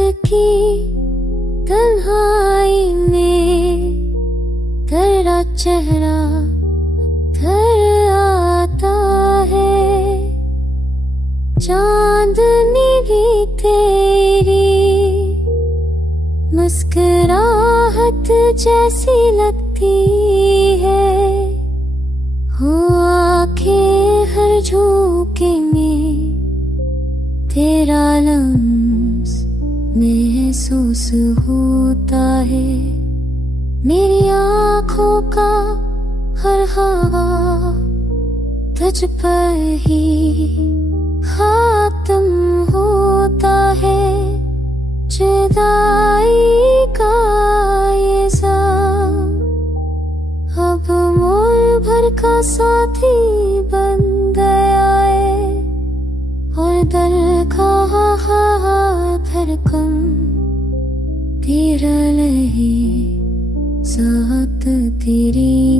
की तन्हाई में तेरा चेहरा घर आता है। चांदनी भी तेरी मुस्कुराहट जैसी लगती है। हो आंखें हर झोंके में तेरा लम्स महसूस होता है। मेरी आँखों का हर हवा तुझ पर ही खत्म होता है। जुदाई का ये सब अब मोल भर का साथी बन गया है। और दर का धड़कन तेरा लहे साथ तेरी